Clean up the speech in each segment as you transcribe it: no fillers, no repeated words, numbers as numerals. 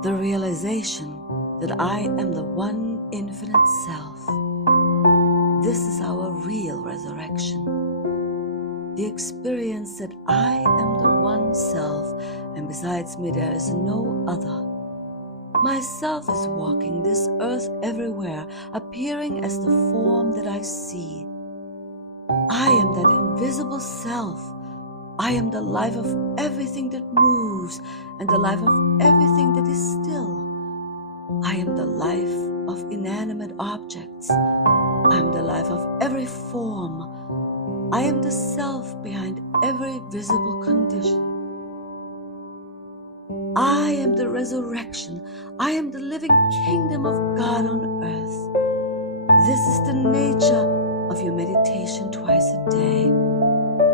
The realization that I am the one infinite self. This is our real resurrection. The experience that I am the one self, and besides me there is no other. Myself is walking this earth everywhere, appearing as the form that I see. I am that invisible self. I am the life of everything that moves and the life of everything that is still. I am the life of inanimate objects. I am the life of every form. I am the self behind every visible condition. I am the resurrection. I am the living kingdom of God on earth. This is the nature of your meditation twice a day.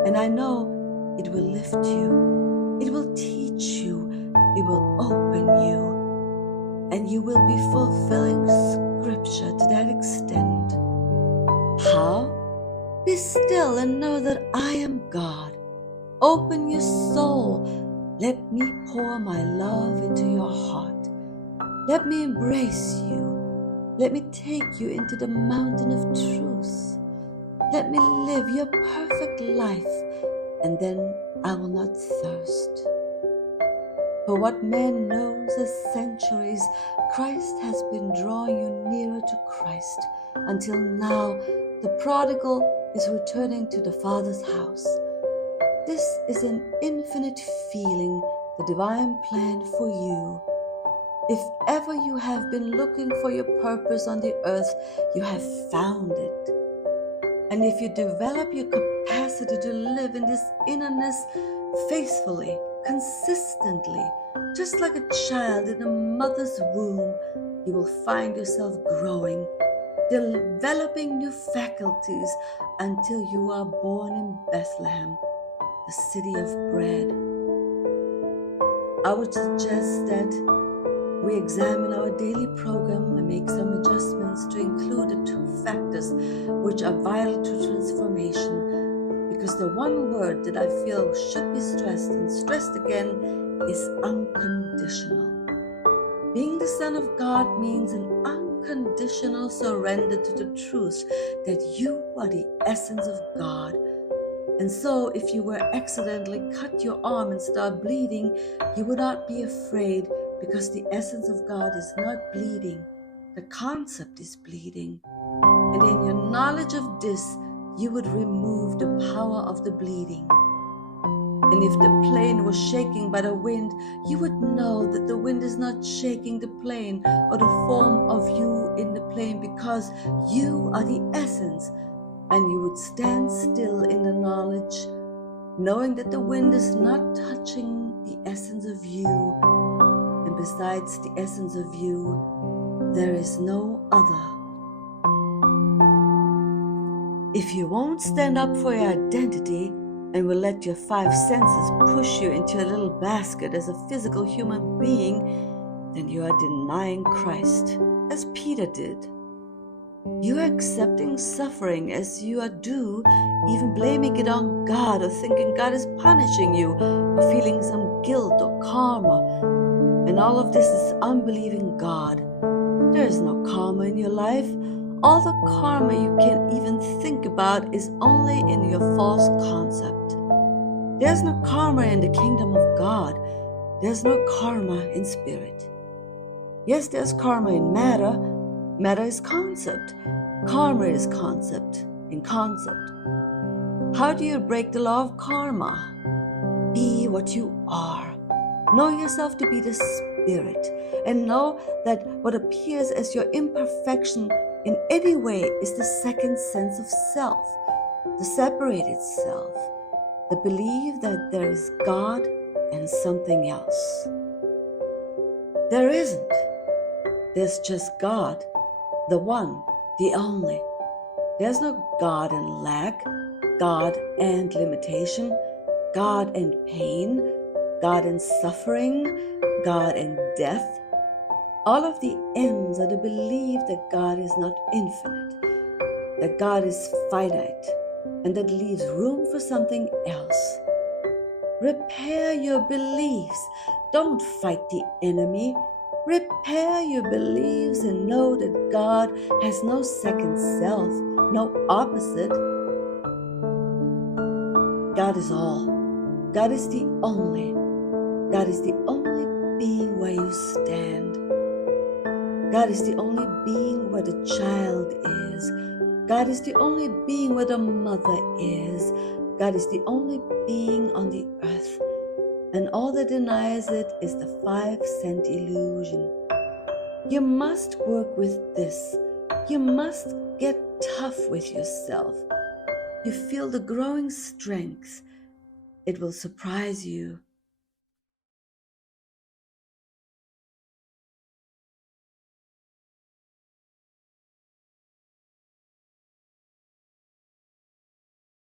And I know it will lift you. It will teach you. It will open you. And you will be fulfilling scripture to that extent. How? Be still and know that I am God. Open your soul. Let me pour my love into your heart. Let me embrace you. Let me take you into the mountain of truth. Let me live your perfect life, and then I will not thirst. For what man knows as centuries, Christ has been drawing you nearer to Christ, until now the prodigal is returning to the Father's house. This is an infinite feeling, the divine plan for you. If ever you have been looking for your purpose on the earth, you have found it. And if you develop your capacity to live in this innerness faithfully, consistently, just like a child in a mother's womb, you will find yourself growing, developing new faculties until you are born in Bethlehem, the city of bread. I would suggest that we examine our daily program and make some adjustments to include the two factors which are vital to transformation, because the one word that I feel should be stressed and stressed again is unconditional. Being the Son of God means an unconditional surrender to the truth that you are the essence of God. And so if you were accidentally cut your arm and start bleeding, you would not be afraid, because the essence of God is not bleeding. The concept is bleeding. And in your knowledge of this, you would remove the power of the bleeding. And if the plane was shaking by the wind, you would know that the wind is not shaking the plane or the form of you in the plane, because you are the essence. And you would stand still in the knowledge, knowing that the wind is not touching the essence of you. And besides the essence of you, there is no other. If you won't stand up for your identity and will let your five senses push you into a little basket as a physical human being, then you are denying Christ, as Peter did. You are accepting suffering as you are due, even blaming it on God or thinking God is punishing you or feeling some guilt or karma. And all of this is unbelieving God. There is no karma in your life. All the karma you can even think about is only in your false concept. There's no karma in the kingdom of God. There's no karma in spirit. Yes, there's karma in matter. Matter is concept. Karma is concept in concept. How do you break the law of karma? Be what you are. Know yourself to be the spirit, and know that what appears as your imperfection in any way is the second sense of self, the separated self, the belief that there is God and something else. There isn't. There's just God, the one, the only. There's no God and lack, God and limitation, God and pain, God and suffering, God and death. All of the ends are the belief that God is not infinite, that God is finite, and that leaves room for something else. Repair your beliefs. Don't fight the enemy. Repair your beliefs and know that God has no second self, no opposite. God is all. God is the only. God is the only being where you stand. God is the only being where the child is. God is the only being where the mother is. God is the only being on the earth. And all that denies it is the 5-cent illusion. You must work with this. You must get tough with yourself. You feel the growing strength. It will surprise you